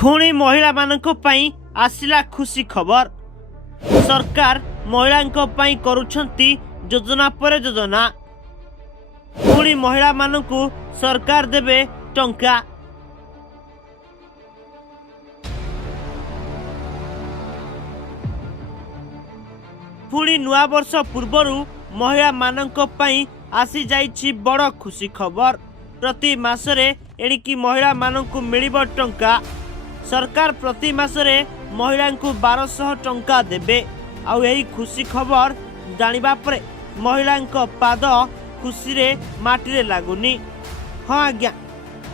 पुणी महिला मानक पई आसिला खुशी खबर। सरकार महिला पई करुछंती योजना पर योजना। पुणी महिला मानकु सरकार देबे टंका। पुणी नुआ वर्ष पूर्वरु महिला मानक पई आसी जाइछि बड़ खुशी खबर। प्रति मासरे एणिकी महिला मानकु मिलिबो टंका। सरकार प्रति मासरे महिला को 1200 टंका देबे। आउ एही खुशी खबर जानिबा परे महिला पाद खुशी रे माटी रे लागुनी। हाँ आज्ञा,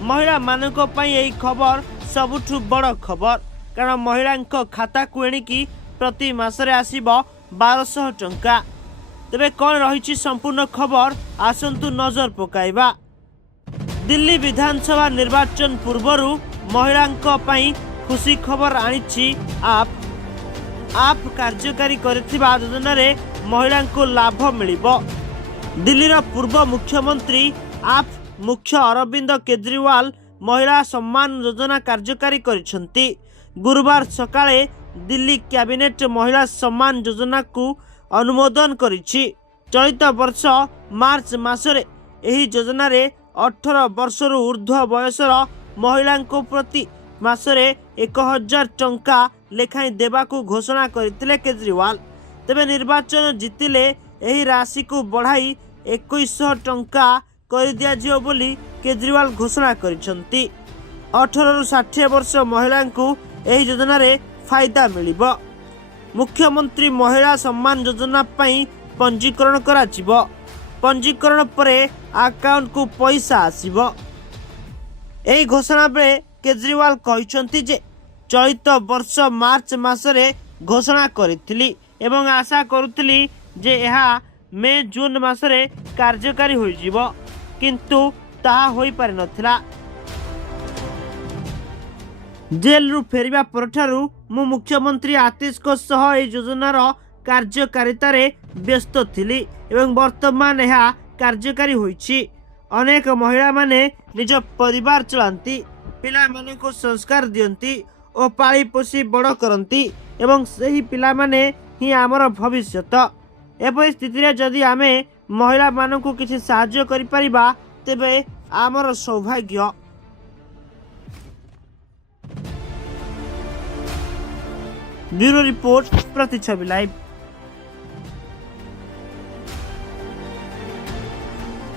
महिला मानक पई एही खबर सबुठु बड़ खबर, कारण महिला खाता को एणिकी प्रति मासरे आसीबो 1200 टंका। तेबे कौन रही संपूर्ण खबर आसंतु नजर पकाइबा। दिल्ली विधानसभा निर्वाचन पूर्वरु महिला पई खुशी खबर आनिछि आप कार्यकारी करथिबा योजना रे महिला को लाभ मिलिबो। दिल्ली रा पूर्व मुख्यमंत्री आप मुख्य अरविंद केजरीवाल महिला सम्मान योजना कार्यकारी करिसंती। गुरुवार सकाळे दिल्ली कैबिनेट महिला सम्मान योजना को अनुमोदन करिछि। चलित वर्ष मार्च मासरे एही योजना रे 18 वर्षरु ऊर्ध्व बयसर महिला को प्रति मासरे 1000 टंका लेखाई देबाकू घोषणा करथिले केजरीवाल। तेबे निर्वाचन जितिले एही राशि को बढ़ाई 2100 टंका कर दिया जियो बोली केजरीवाल घोषणा करिसंती। 18 रु 60 वर्ष महिला को एही योजना रे फायदा मिलिबो। मुख्यमंत्री महिला सम्मान योजना पई पंजीकरण कराजिबो। पंजीकरण परे अकाउंट को पैसा आसीबो। एही घोषणा बेले केजरीवाल कहिसंती जे चलित वर्ष मार्च मासरे घोषणा करिथिली एवं आशा करुथिली जे एहा मे जून मासरे कार्यकारी होई जिवो, किंतु ताहा होई पारि नथिला। जेल रु फेरिबा परठारु मु मुख्यमंत्री आतिश को सह ए योजनार कार्यकारिता रे व्यस्त थिली एवं वर्तमान यह कार्यकारी होईछि। अनेक महिला माने निज परिवार चलांती, पिला माने को संस्कार दियंती और पाली पोषी बड़ करंती एवं सही पिला माने ही आमर भविष्यत। एपरि स्थिति रे जदि आमे महिला मानन को किछि सहाय्य करि परिबा तेबे आमर सौभाग्य। Bureau report Pratichhabi live.